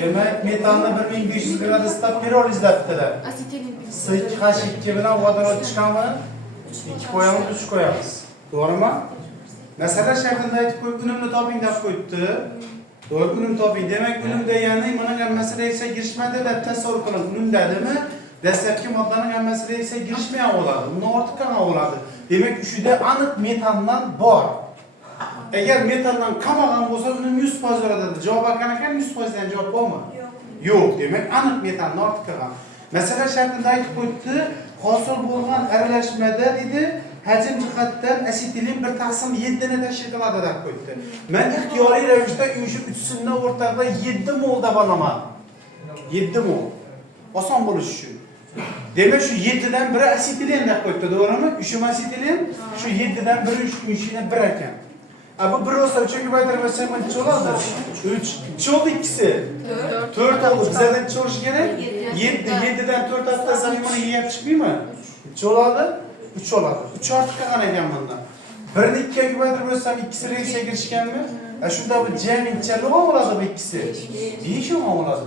Demek metanni 1500 gradusda pirolizlatdilar. S2H2 bilan vodorod chiqami? 2 qo'yamiz, 3 qo'yamiz. To'g'rimi? Masala shaklida aytib qo'yib, unumni toping deb qo'yibdi. To'g'ri, unum toping. Demak, unum degani mana hammasiga esa girishmadi deb tasavvur qiling. Unum dedimi? Dastlabki moddaning hammasiga esa girishmay bo'ladi. Uni ortiqcha bo'ladi. Demak, shunda aniq metandan bor. Agar metandan qamagan bo'lsa, uni 100% bo'ladi. Javob ekan 100% dan javob bormi? Yo'q. Demak, aniq metandan ortiqcha. Masala shartida aytib qo'yibdi, hosil bo'lgan aralashmada dedi, hajm jihatdan asetilin 1/7 ni tashkil qiladi deb qo'yibdi. Men ixtiyoriy ravishda shu 3sini o'rtaga 7 mol deb olaman. 7 mol. Oson bo'lishi uchun. Demak, shu 7 dan biri asetilin deb qo'yibdi, to'g'rimi? Shu asetilin shu 7 dan biri 3 1 ekan. Bu bir olsa 3'e ko'paytirib bo'lsa necha bo'ladi? 3. Necha oldu ikkisi? 4 oldu. Bizlardan necha bo'lishi kerak? 7. 7dan 4 atlasam buni yeyib chiqmaymi? Necha bo'ladi? 3 oladi. 3 ortiq qolgan ekan bundan. 1ni 2ga ko'paytirib bo'lsam ikkisi reysga kirishganmi? Shunda bu jami necha bo'ladi bu ikkisi? 5 bo'ladi.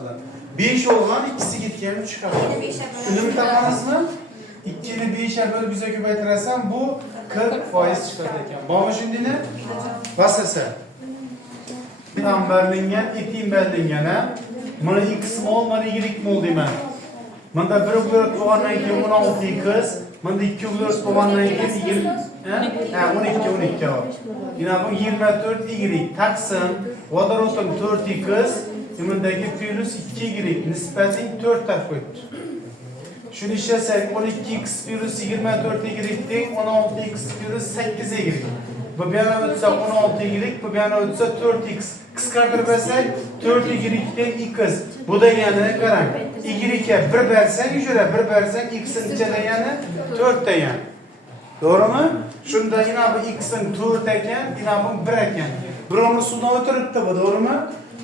5 olgan ikkisi ketgan 3 qoladi. Unumni topamizmi? 2ni 5ga bo'lib bizga ko'paytirasam bu 40% chiqadi ekan. Bormi shundaymi? Basasa. Bilan berlingan, etin berlingan, mana x mol, mana y mol deyman. Manda 1 bo'lib bo'lgandan keyin 16x, manda 2 bo'lib bo'lgandan keyin 12. Yana bu 24 y taqsim vodorodning 4x, yumandagi plus 2y nisbati 4 deb qo'yibdi. Shuni ishlasak 12x plus 24y teng 16x plus 8y. Bu yana o'tsa 16y, bu yana o'tsa 4x. Qisqartirib bersak 4y teng x. Bu degani qarang. Y ga 1 bersang, yura 1 bersang x ning ichida degani 4 degan. To'g'rimi? Shunda yana bu x ning 4 ekan, yana bu 1 ekan. Birovni suvdan o'tiribdi bu, to'g'rimi?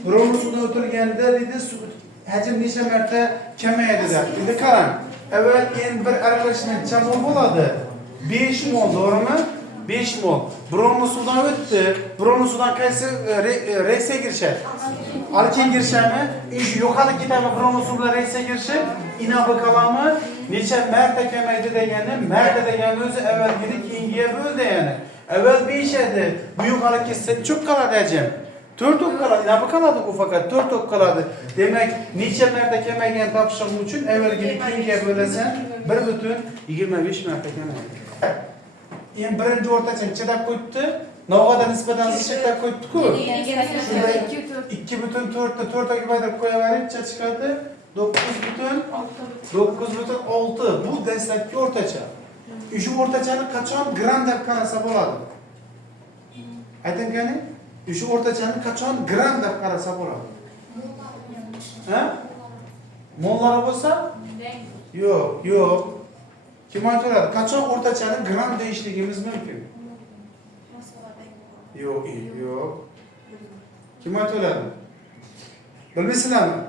Birovni suvdan o'tirganda dedi, hajm necha marta kamayadi deb. Endi qarang. Evvel en bir aralashma necha mol bo'ladi? 5 mol, to'g'rimi? 5 mol. Birovni suvdan o'tdi. Birovni suvdan qaysi reysga kirishadi? Alken girishami? Ish yo'qolib ketadi. Birovni suv bilan reysga kirishib, inoba kalami necha marta kamaydi degani, marta degani o'zi avvalgini keyingiga bo'ldi yani. Avval 5 edi. Bu yo'qolib ketsa cho'q qoladi hajm. 4 o'q qoladi. Inoba qoladi ku faqat 4 o'q qoladi. Demak, necha marta kamaygan topishim uchun avvalgini keyingiga bo'lasan 1.25 marta kamaydi. En birinchi o'rtacha chidab qo'yibdi. Navoda nisbatan zichakda qo'yibdi-ku. 2.4 ni 4 ga ko'paytirib qo'yaverib, necha chiqadi? 9.6. Bu dastlabki o'rtacha. Shu o'rtachani qachon gram deb qarasa bo'ladi? Ayting qani? Shu o'rtachani qachon gram deb qarasa bo'ladi? Ha? Mollar bo'lsa? Yo'q. Kim aytadi? Qachon o'rtachani gram deyishligimiz mumkin? Yo'q. Kim aytadi? Bilmaysizlarmi?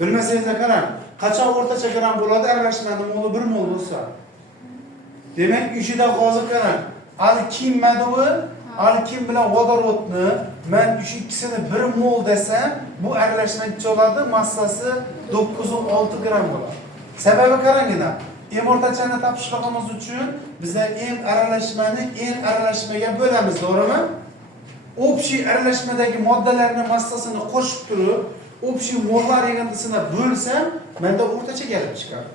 Bilmasangiz qarang. Qachon o'rtacha gram bo'ladi aralashmaning moli 1 mol bo'lsa? Demak, ishida hozir qarang. Alkin maduvi, alkin bilan vodorodni men shu ikkisini 1 mol desam, bu aralashma necha bo'ladi? Massasi 9.6 gram bo'ladi. Sababi qaranglar. En o'rtachani topishligimiz uchun bizlar en aralashmaga bo'lamiz, to'g'rimi? Общий aralashmadagi moddalarning massasini qo'shib turib, общий mollar yig'indisini bo'lsam, menda o'rtacha kelib chiqadi.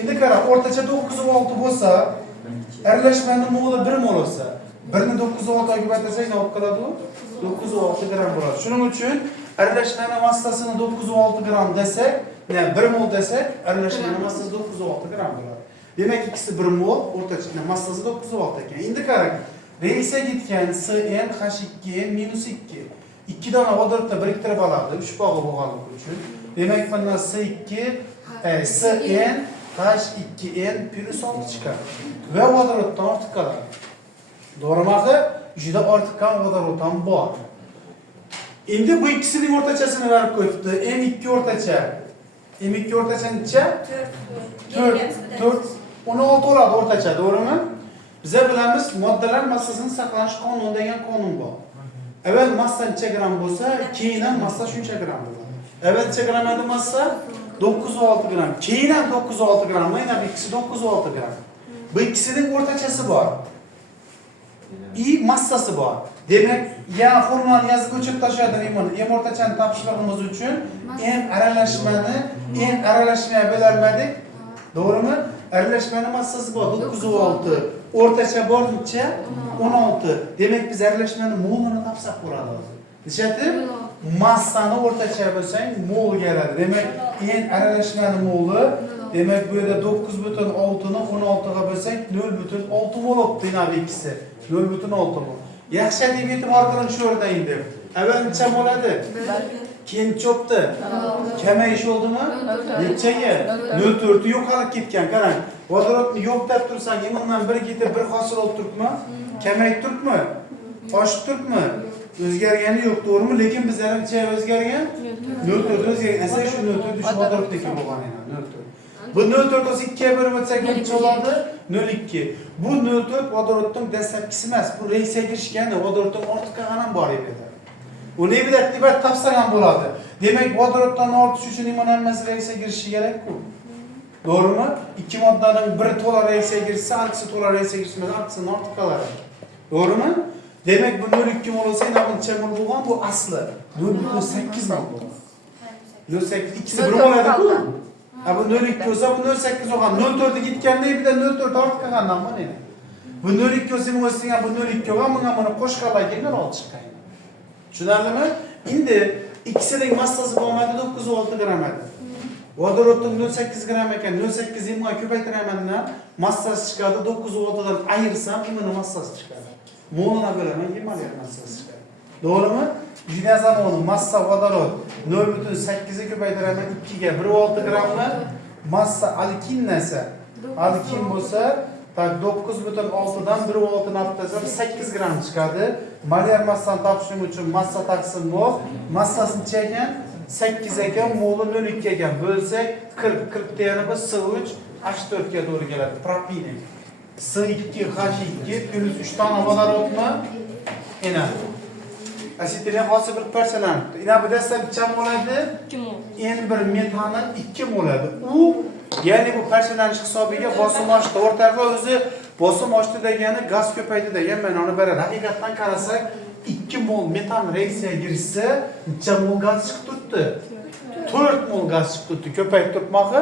Endi qara, o'rtacha 9.6 bo'lsa, aralashmaning moli 1 mol bo'lsa, 1 ni 9.6 ga ko'paytirsak nima bo'ladi? 9.6 gram bo'ladi. Shuning uchun aralashmaning massasini 9.6 gram desak, yani 1 mol desak, aralashmaning massasi 9.6 gram bo'ladi. Demak, ikkisi 1 mol, o'rtacha massasi 9.6 ekan. Endi qarang, reysga ketgan Cn H2n minus 2. 2 dona vodorodda biriktirib oladi, 3 bog'i bo'lganligi uchun. Demak, bundan C2 Cn H2n plus 6 chiqadi. Va vodoroddan ortiq qoladi. To'g'rimi? Juda ortiq qolgan vodoroddan bor. Endi bu ikkisining o'rtachasini berib qo'yibdi. M2 o'rtacha. M2 o'rtacha necha? 4. 16 bo'ladi o'rtacha, to'g'rimi? Biz bilamiz, moddalar massasini saqlanish qonuni degan qonun bor. Avval massa necha gram bo'lsa, keyin ham massa shuncha gram bo'ladi. Evet gram adı massa 9-6 gram. Keyin ham 9-6 gram. Mana bu ikisi 9-6 gram. Bu ikisinin o'rtachasi bor. Massasi bor. Demak, yana formulani yozib o'chirib tashladim men. Ham o'rtachani topishligimiz uchun ham aralashmani, ham aralashmaya bo'larmadik. To'g'rimi? Aralashmani massasi bor 9-6. O'rtacha borcha 16. Demak, biz aralashmani molini topsak bo'ladi. Nechati? Massani o'rtacha bo'lsang, mol keladi. Demak, en aralashmani moli, demak bu yerda 9,6 ni 16 ga bo'lsak 0,6 mol bo'libdi yana ikkisi. 0,6 mol. Yaxshi deb e'tibor qiling shu yerda endi. Avval necha bo'ladi? Keyin cho'pdi. Kamayish oldimi? Nechaga? 0,4 yo'qolib ketgan. Qarang. Vodorodni yo'q deb tursang, bundan bir ketib bir hosil olib turibmi? Kamayib turibmi? Oshib turibmi? O'zgargani yo'q, to'g'rimi? Lekin bizlarcha o'zgargan 0,4 o'zgargan. Asli shu 0,4 shu vodorodniki bo'lgan edi, 0,4. Bu 0,4 o'zi 2 ga bo'lib o'tsak necha bo'ladi? 0,2. Bu 0,4 vodorodning dastlabkisi emas. Bu reysga kirishgani vodoroddan ortiq qolgan ham bor edi. Uni evidentlibat topsak ham bo'ladi. Demak, vodoroddan ortish uchun nima hammasi reysga kirishi kerak-ku. To'g'rimi? Ikki moddaning biri to'la reysga kirsa, aksi to'la reysga kirishmasa, aksini ortiq qoladi. To'g'rimi? Demek bu 0,2 mol olsa yine bunun çamur bulgan bu aslı. 0,8 mol bulgan. 0,8 ikisi bir mol edik bu. Bu 0,2 olsa bu 0,8 olgan. 0,4'e gitken değil bir de 0,4 artık kalandan mı ne? Bu 0,2 olsa bu üstüne bu 0,2 olgan bunu koşkarlar gelirler oldu çıkayın. Şunlarla mı? Şimdi ikisinin massası bulmadı 9-6 gram edi. Vodorodun 0,8 gram eken 0,8 imga köpeytiremediğinden massası çıkardı 9-6'dan ayırsam iminin massası çıkardı. Moluna göre ben 20 alıyorum massası çıkar. Doğru mu? Jüne zamanı massa vodorod 0,8'i köpeytiremen 2'ye 1,6 gramlı massa alkin nese? Alkin olsa 9,6'dan 1,6'ını aptasam 8 gram çıkardı. Malyar massani topishim için massa taksın bu. Massasını çeken 8 eken, molu 0,2 eken. Bölsek 40. 40 diyene bu S3 H4'e doğru geldi. Propine. S2, H2, plus 3 tane vodorod mu? Yine. Asetilin hosil bir parçalanıp. Yine bu destek çam olaydı? 2 mol. En bir metanın 2 mol oldu. U, yani bu parçalanış hisobiga bosim oshdi. O'rtaga o'zi bosim oshdi degani gaz ko'paydi degan ma'noni beradi. Haqiqatan qarasak 2 mol metan reaksiyaga girsa, necha mol gaz chiqib turibdi? 4 mol gaz chiqib turibdi. Ko'payib turibmoqi.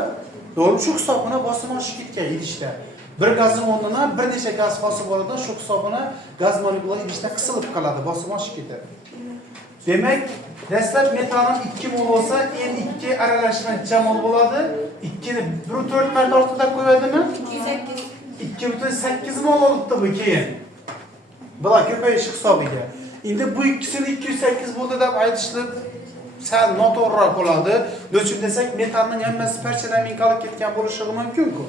To'g'ri, shu hisobini bosim oshib ketgan idishda. Bir gazın o'rnina bir necha gaz hosil bo'ladi, shu hisobini gaz molekullari idishda qisilib qoladi, bosim oshib ketadi. Demak, dastlab metanın 2 mol olsa, en 2 aralashma necha mol bo'ladi? 2 ni 1,4 marta ortiqda qo'yadimi? 2,8 mol olibdi bu keyin. Bular ko'payish hisobiga. Endi bu ikkisini 208 bo'ldi deb aytishlik sal noto'g'riroq bo'ladi. Nechun desak, metanning hammasi parchalanmay qolib ketgan bo'lishi mumkin-ku.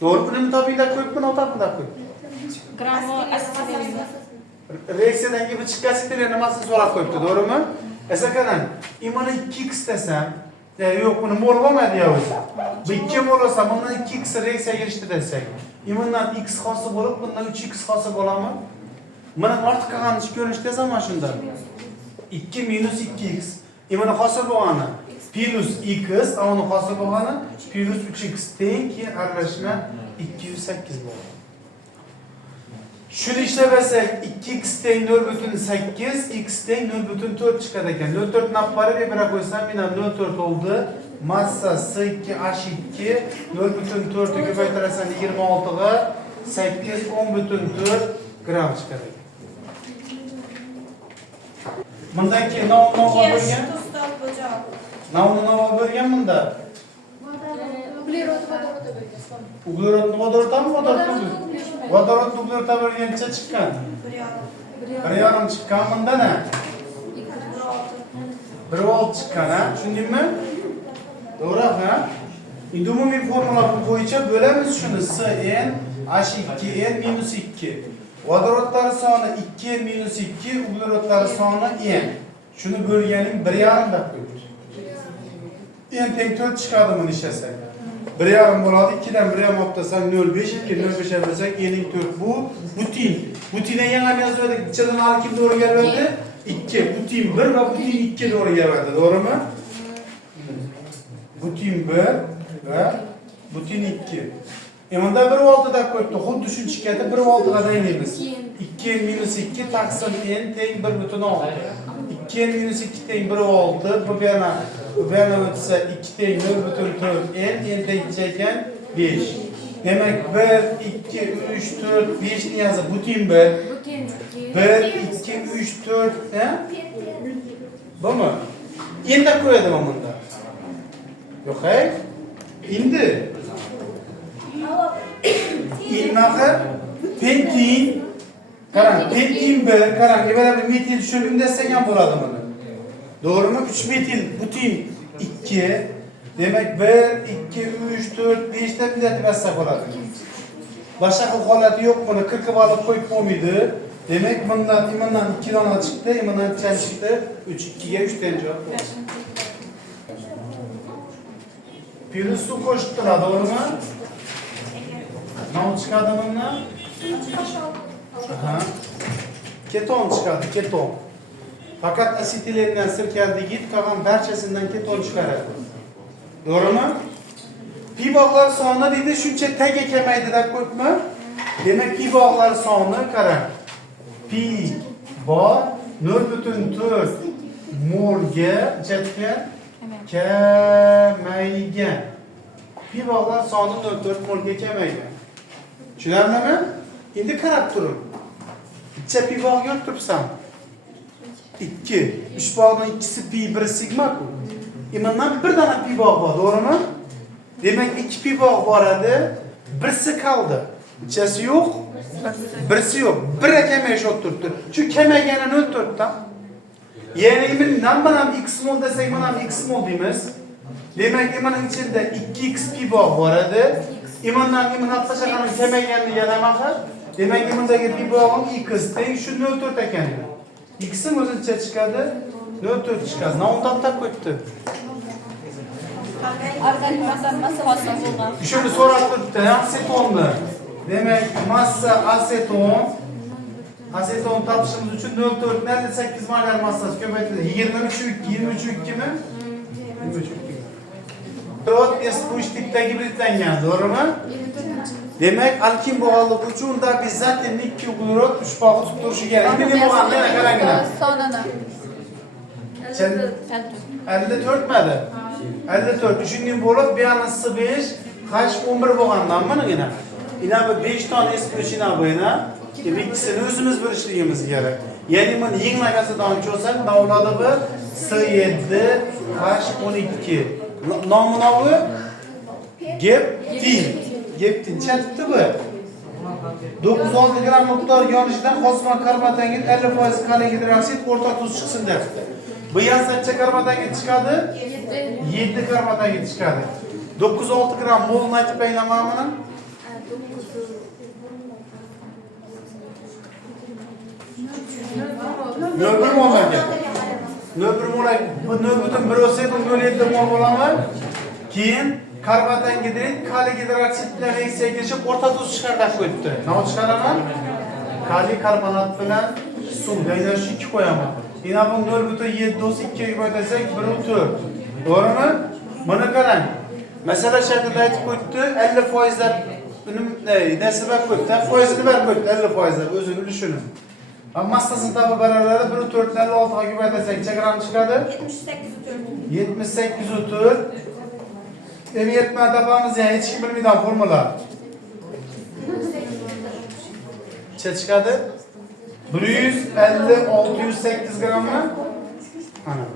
Doğru bunun tabiyle koyup bunu otakmada koyup. Gramo asetilin. Reaksiyadan gibi çık asetilin masası sonra koyuptu, doğru mu? Esakadan imanı 2x desem, yok bunu mol olmadı ya olsa. Bu 2 mol olsa bundan 2x reaksiya girişti desek. İmandan x xası bulup bundan 3x xası bulamı? Bunun artık kalan görünüşte zaman şunda. 2 minus 2x. İmanı xası bulanı. Plus x, onun xası bulanı. Plus 3x deyin ki aralashma 208 bo'ladi. Shuni ishlabasek 2x teng 0,8, x teng 0,4 chiqadi ekan. 0,4 nafari deb bera qo'ysam, mana 0,4 oldu. Massa S2 H2 0,4 ko'paytirasan 26 ga 8 10,4 gram chiqadi. Bundan keyin navni bo'lgan. Navni bo'lgan bunda. Uglerod vodoroddan mı vodorod ugleroddan bo'lgancha chiqqan. 1,5 chiqqan bunda ne? 1,6 chiqqan ha? Tushundingmi? To'g'ri ha? Endi umumiy formula bo'yicha bo'lamiz shuni Cn H2n minus 2. Vodorodlar soni 2n minus 2, uglerodlar soni n. Shuni bo'lganing 1,5 deb qo'ydik. En teng 4 chiqadi buni ishlasak. 1,5 bo'ladi, 2dan 1,5 olib 0,5, 2 0,5 bo'lsak, ening 4 bu butin. Butinga yana yozdik, ichidan hali kim to'g'ri keladi? 2. Butin 1 va butin 2 to'g'ri keladi, to'g'rimi? Butin 1 ve butin 2. Bunda 1/6 da koyuptu. Xuddi shuncha keti 1/6 ga deymiz. 2 minus 2 taksim n teng 1/6. 2 minus 2 teng 1/6. Bu yana o'tsa 2 teng 0,4 n teng ekan 5. Demek 1, 2, 3, 4, 5 ni yazıp butin 1. 1, 2, 3, 4 he? Bu mu? Endi koyalım bunda. Yok hayır. Endi. İlmakı pentin karan pentin 1 karan gibi bir metil düşürdüm desen yan buladım onu. Doğru mu? 3 metil butin 2 demek 1, 2, 3, 4, 5 de bir de bassak oladı. Başka holatı yok bunu 40'ı alıp koyup koymaydı. Demek bundan 2 tane çıktı, imandan 3 çıktı. 3, 2'ye 3 tane cevap oldu. Bir su koştular doğru mu? Ne çıkardı bununla? Aha. Keton çıkardı, keton. Fakat asitilerinden sirkeldi git, kalan berçesinden keton çıkarır. Doğru mu? Pi bağlar sonuna dedi, şunca tek ekemeydi de koyma. Demek pi bağlar sonuna karar. Pi bağ 0,4 morga jetken kemeygen. Pi bağlar sonuna 0,4 morga kemeygen. Tushunarlimi mi? Endi qarab turing. Bitta pi bog' ko'rib turibsan. 2. 3 bog'ning ikkisi pi, 1 sigma-ku. Bundan bir dana pi bog' bor, to'g'rimi? Demak, 2 pi bog' bor edi, birsi qoldi. Bittasi yo'q, birsi yo'q. Bir kamay shu turibdi. Shu kamaygani 0,4 ta. Ya'ni bundan x mol desak, mana x mol deymiz. Demak, buning ichida 2x pi bog' bor edi. İmandan iman hatta şakanın kemegeni yanamağı. Demek imandaki pi bog'un x teng şu 0,4 ekan. X'in o'zicha chiqadi, 0,4 chiqadi. Navbatda tap qo'yibdi. Organizmdan massa hosil bo'lgan. Shuni so'rab turibdi, asetonmi? Demak, massa aseton. Aseton topishimiz uchun 0,4 nerede 8 molar massasi ko'paytirildi. 23 mi? 23 4 S3 tipdagi hibridlangan, to'g'rimi? Demak, alkin bog'liq uchun da bizzat nikki uglurod 3 bog'i tutib turishi kerak. Nima bo'lganda yana qaranglar. Sonini. 54 madi? 54. Shundan bo'lib, bu yanisi 5, H11 bo'lgandan mana. Ina bu 5 ton S3 ina bu ina. Ikkisini o'zimiz bilishligimiz kerak. Ya'ni buni yenglagasidan cho'sak, navladi bu S7, H12. Nominavi Geptin. Geptin chatibdi bu. 9-6 gram miqdor yonishidan fosfor karbonatangid 50% kaliy gidroksid o'rta tuz chiqsin debdi. Bu yansacha karbonatangid chiqadi? 7 karbonatangid chiqadi. 9-6 gram molni aytib baylamamini? 0,1 mol ekan. 0,1 mol. Bu 0,1 mol bo'ladimi? Keyin karbonatangidrid kaliy gidroksid bilan reaksiyaga kirishib o'rta tuz chiqarib qo'yibdi. Nima chiqaraman? Kaliy karbonat bilan suv gaylashni 2 qo'yaman. Yana bu 0,7 do'st 2 ga qo'ysak 1,4. To'g'rimi? Buni qarang. Masala shartida aytib qo'yibdi, 50% deb nasibab qo'yibdi. Foizini berib qo'yibdi 50% deb o'zini bilishini. Massasini topib berarlar 1,4 dan 6 ga qo'ysak necha gram chiqadi? 78,4. Evi yetmez tapamız yani hiç kim bilmeden formula. Çe çıkardı? 150, 608 gram mı? Ana.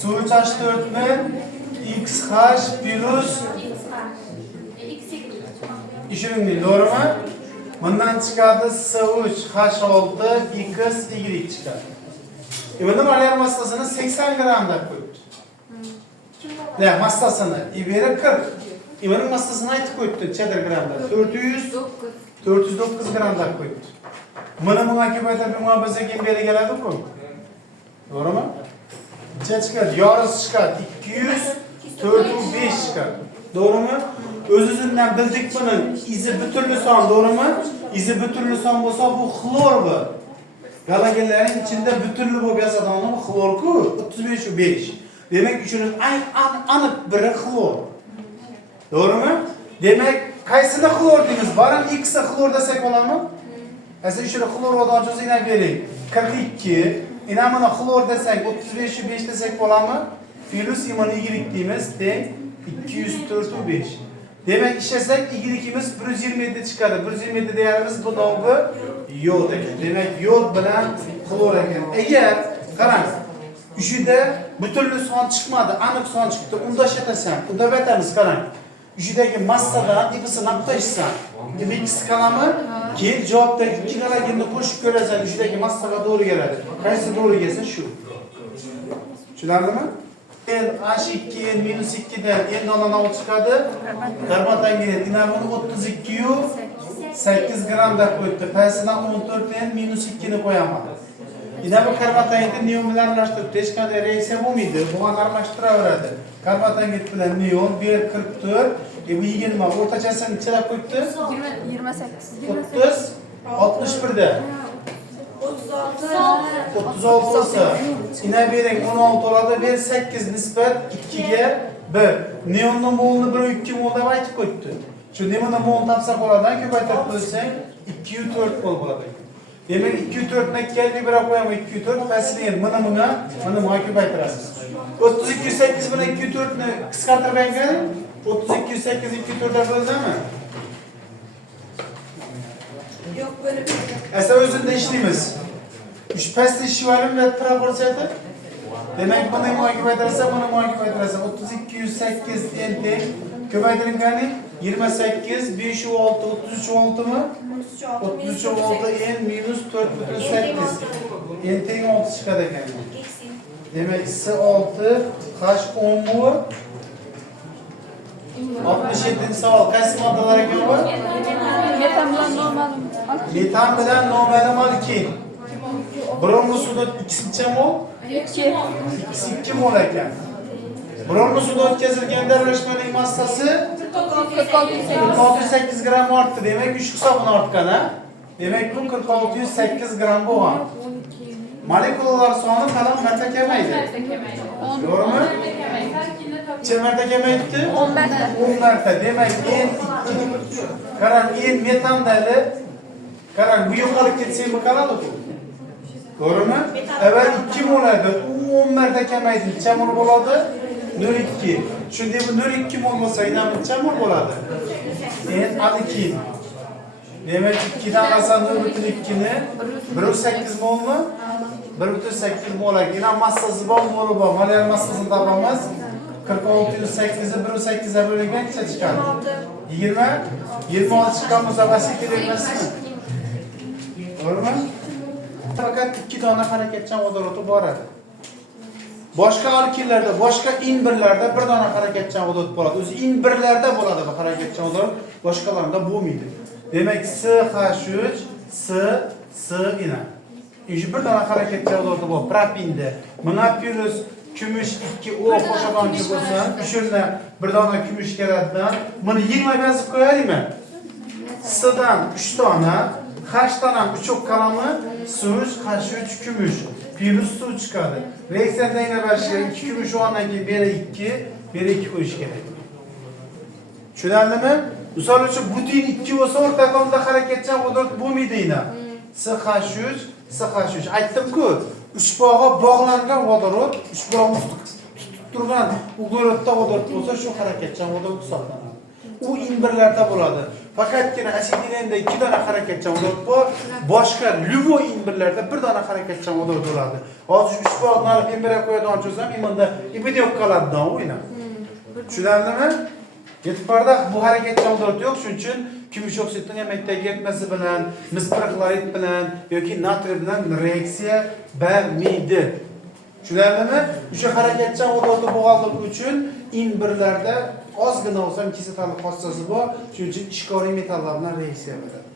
Su çaştı örtme. XH virüs. İşin değil, doğru mu? Bundan çıkardı S3, H6, X, Y çıkardı. Bunun alyan masasını 80 gramda koydu. Ne massasını ibere 40. İmanın massasını aytıp koydu çedir gramda. 409 gramda koydu. Buna kibada bir muhabbese kim beri geldi ku? Doğru mu? Çe çıkar, yarısı çıkar. 200, 405 çıkar. Doğru mu? Özüzünden bildik bunun izi bütünlü son, doğru mu? İzi bütünlü son olsa bu klor bu. Galagenlerin içinde bütünlü bu beyaz adamın bu klor ku 35 5. Demek üçünün anık biri xlor. Doğru mu? Demek kaysını xlor deymiz? Barın x'i xlor desek olar mı? Mesela üçünü xlor olan cüzü yine vereyim. 42. Yine bana xlor desek 35'i 5 desek olar mı? Filus imanı y deyimiz. Denk 245. Demek işlesek y2'miz 127 çıkardı. 127 değerimiz bu dolgu yod ekan. Demek yod bilen xlor ekan. Eğer qarang, üçüde bütünlü son çıkmadı, anık son çıktı. Unda şatasan, unda betamiz qarang. Üçüdeki massadan ikisi naptaşsan, ikisi kalamı keyin javobdagi ikki kalagini qo'shib ko'rasan, üçüdeki massaga doğru geladi. Qaysi doğru gelsa shu. Tushunarlimi? En H2 en minus 2'den en olan olib chiqadi. Karbonhidrat dinamini 32 yu 8 gram deb qo'yibdi. Qaysidan 14 en minus 2 ni qo'yaman. Yine bu karbonhidratni neon bilan aralashtirib, hech qanday reaksiya bo'lmaydi. Buni aralashtiraveradi. Karbonhidrat bilan neon bir 44, bu 20 o'rtachasini nechilab qo'yibdi? 28. 30, 61 da. 36 olsa, yine bering 16 oladi, bir 8 nisbat 2 ga 1. Neonning molni 1-2 mol deb aytib qo'yibdi. Shu neonni molni topsa qoladigan ko'paytirib qo'ysang 2-4 mol bo'ladi. Demek 2-4 ne keldi bir koyalım 2-4 pesleyin bunu ko'paytirasiz. 32-8 bilan 2-4 ni qisqartirib bergan 32-8 2-4 bo'ldimi? Yok böyle bir Esa o'zida ishlaymiz. 3 pastli shivalim va proporsiyati. Demek bunu ko'paytirsa, bunu ko'paytirsa 32-8 teng ko'paytirilgani 28 5 6 33 6 mı? 33 oldu en minus 4,8. En teng 6 çıkar ekan. Demek S 6 H 10 mu? 67. savol. Qaysi moddalar ekan bu? Metan bilan normal. Metan bilan noma'lum alkin. Bromli suvda ikkinchi mol? 2. 2 mol ekan. Bromli suvda o'tkazilganda aralashmaning massasi 4608 gram ortdi. Demek 3 hisobini ortgan ha? Demek bu 4608 gram bo'lgan. Molekulalar soni qalam marta kamaydi. Doğru mu? Necha marta kamaydi? 10 marta. 10 marta. Demek en qarang, en metandali qarang, bu yo'qolib ketsa nima qiladi bu? Doğru mu? Evvel 2 mol edi, 10 marta kamaydi. Necha mol bo'ladi? 0,2. Shunda bu 0,2 mol bo'lsa, yana necha mol bo'ladi? En alki. Demek 2'den alsan 0,2 ni 1,8 mol mu? 1,8 mol. Yine massası bol molu bol. Moleküler massasını tapamaz. 4608'i 1,8'e bölüngen kaça çıkar? 20. 26 çıkan bu sefer siktirilmez mi? Doğru mu? Fakat 2 tane hareketçen vodorodu bu arada. Başka alkillerde, başka inbirlerde bir tane hareketçen vodorot bo'ladi. O'zi inbirlerde bo'ladi bu hareketçen vodorot, boshqalarida bo'lmaydi. Demek SH3, S ina. İşte bir tane hareketçen vodorot bu propinde. Buna plus kumush 2 O qo'shadigan bo'lsa, uchundan bir tane kumush keladigan. Buni 20 yozib qo'yaylikmi? S'dan 3 tane, H'dan ham 3 kalamı, S3, H3 kumush. Plus suv chiqadi. Reaksiyada yana bir 2 kumush o'rnidan keyin beri 2, beri 2 qo'yish kerak. Tushunarlimi? Misol uchun butin 2 bo'lsa o'rtakonda harakatchan vodorot bo'lmaydi yana. SH3 aytdim-ku, uch bog'i bog'langan vodorot, uch bog'ni tutib turgan uglerodda vodorot bo'lsa, shu harakatchan vodorot hisoblanadi. U inbirlarda bo'ladi. Faqatgina asetilenda 2 dona harakatchan vodorot bor, boshqa любой inbirlarda bir dona harakatchan vodorot bo'ladi. Hozir uch bog'ni inbirga qo'yadigan bo'lsam, imanda ibida yo'q qoladigan o'yna. Tushunarlimi? Yetib barda bu hareketchan vodorot yo'q, shuning uchun kumush oksidning yemekdagi yetmasi bilan, misbar xlorid bilan yoki natriy bilan reaksiya bermaydi. Tushunarlimi? O'sha harakatchan vodorot bo'lganligi uchun inbirlarda ozgina bo'lsa kislotalar xossasi bor, shuning uchun ishqoriy metallar bilan reaksiya beradi.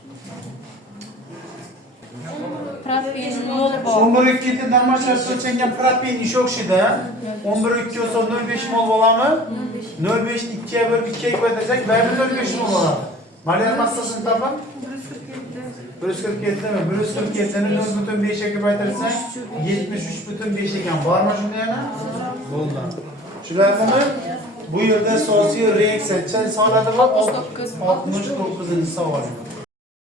Propen 0 bor. 11.2 normal sharoitda o'lchangan propen ish o'xshida 11.2 olsa 0.5 mol bo'ladimi? 0.5 2 ga bölüp 2 ga ko'tarsak, baribir 0.5 mol bo'ladi. Moleküler massasini topib 147 mi? 147 ni 0.5 ga ko'tarsak 73.5 ekan. Bormi shunda yana? Bo'ldi. Tushunarlimi? Bu yerda asosiy reaksiya so'radi va 69-savol.